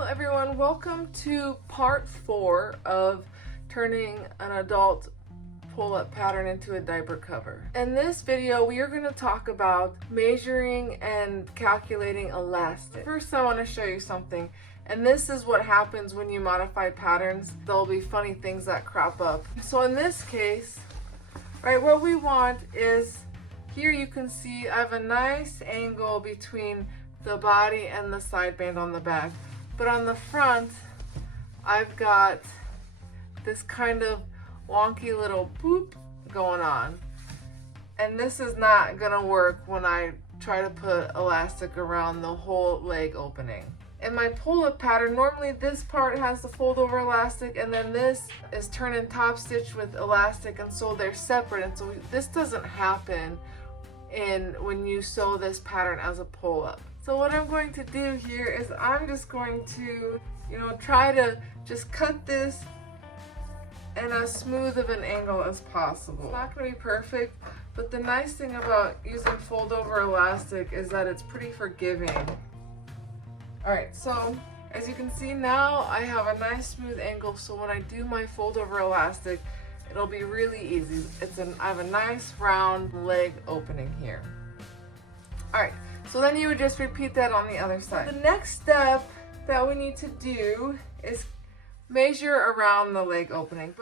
Hello everyone, welcome to part 4 of turning an adult pull-up pattern into a diaper cover. In this video, we are going to talk about measuring and calculating elastic. First, I want to show you something, and this is what happens when you modify patterns. There'll be funny things that crop up. So in this case, right, what we want is, here you can see I have a nice angle between the body and the side band on the back. But on the front, I've got this kind of wonky little boop going on. And this is not gonna work when I try to put elastic around the whole leg opening. In my pull-up pattern, normally this part has the fold-over elastic, and then this is turn and top stitch with elastic, and so they're separate. And so this doesn't happen when you sew this pattern as a pull-up. So what I'm going to do here is I'm just going to, try to just cut this in as smooth of an angle as possible. It's not going to be perfect, but the nice thing about using fold-over elastic is that it's pretty forgiving. Alright, so as you can see now, I have a nice smooth angle, so when I do my fold-over elastic, it'll be really easy. I have a nice round leg opening here. Alright, so then you would just repeat that on the other side. The next step that we need to do is measure around the leg opening.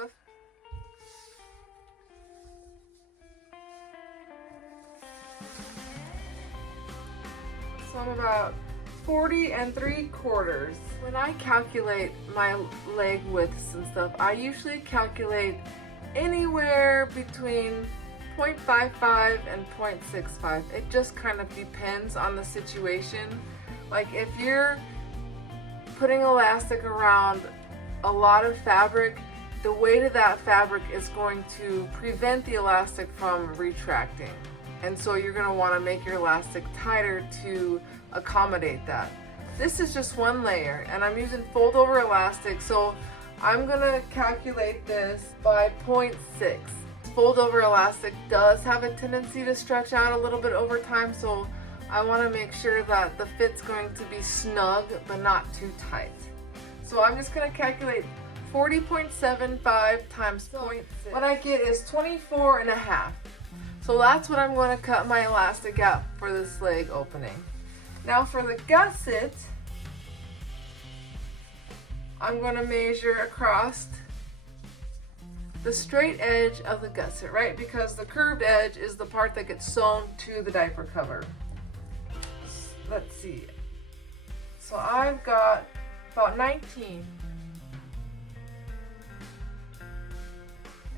So I'm about 40 3/4. When I calculate my leg widths and stuff, I usually calculate anywhere between 0.55 and 0.65. It just kind of depends on the situation. Like if you're putting elastic around a lot of fabric, the weight of that fabric is going to prevent the elastic from retracting. And so you're going to want to make your elastic tighter to accommodate that. This is just one layer, and I'm using fold over elastic, so I'm going to calculate this by 0.6. Fold over elastic does have a tendency to stretch out a little bit over time, so I want to make sure that the fit's going to be snug but not too tight. So I'm just going to calculate 40.75 times 0.6. What I get is 24.5. So that's what I'm going to cut my elastic out for this leg opening. Now for the gusset, I'm going to measure across the straight edge of the gusset, right? Because the curved edge is the part that gets sewn to the diaper cover. Let's see. So I've got about 19.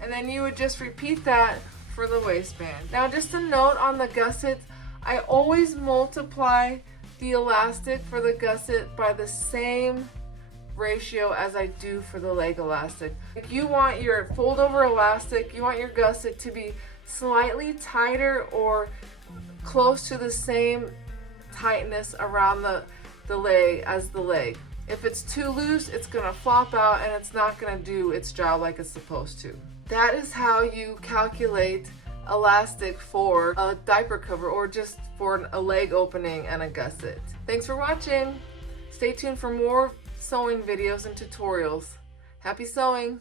And then you would just repeat that for the waistband. Now just a note on the gusset, I always multiply the elastic for the gusset by the same ratio as I do for the leg elastic. If you want your fold over elastic, you want your gusset to be slightly tighter or close to the same tightness around the leg as the leg. If it's too loose, it's going to flop out and it's not going to do its job like it's supposed to. That is how you calculate elastic for a diaper cover or just for a leg opening and a gusset. Thanks for watching. Stay tuned for more sewing videos and tutorials. Happy sewing!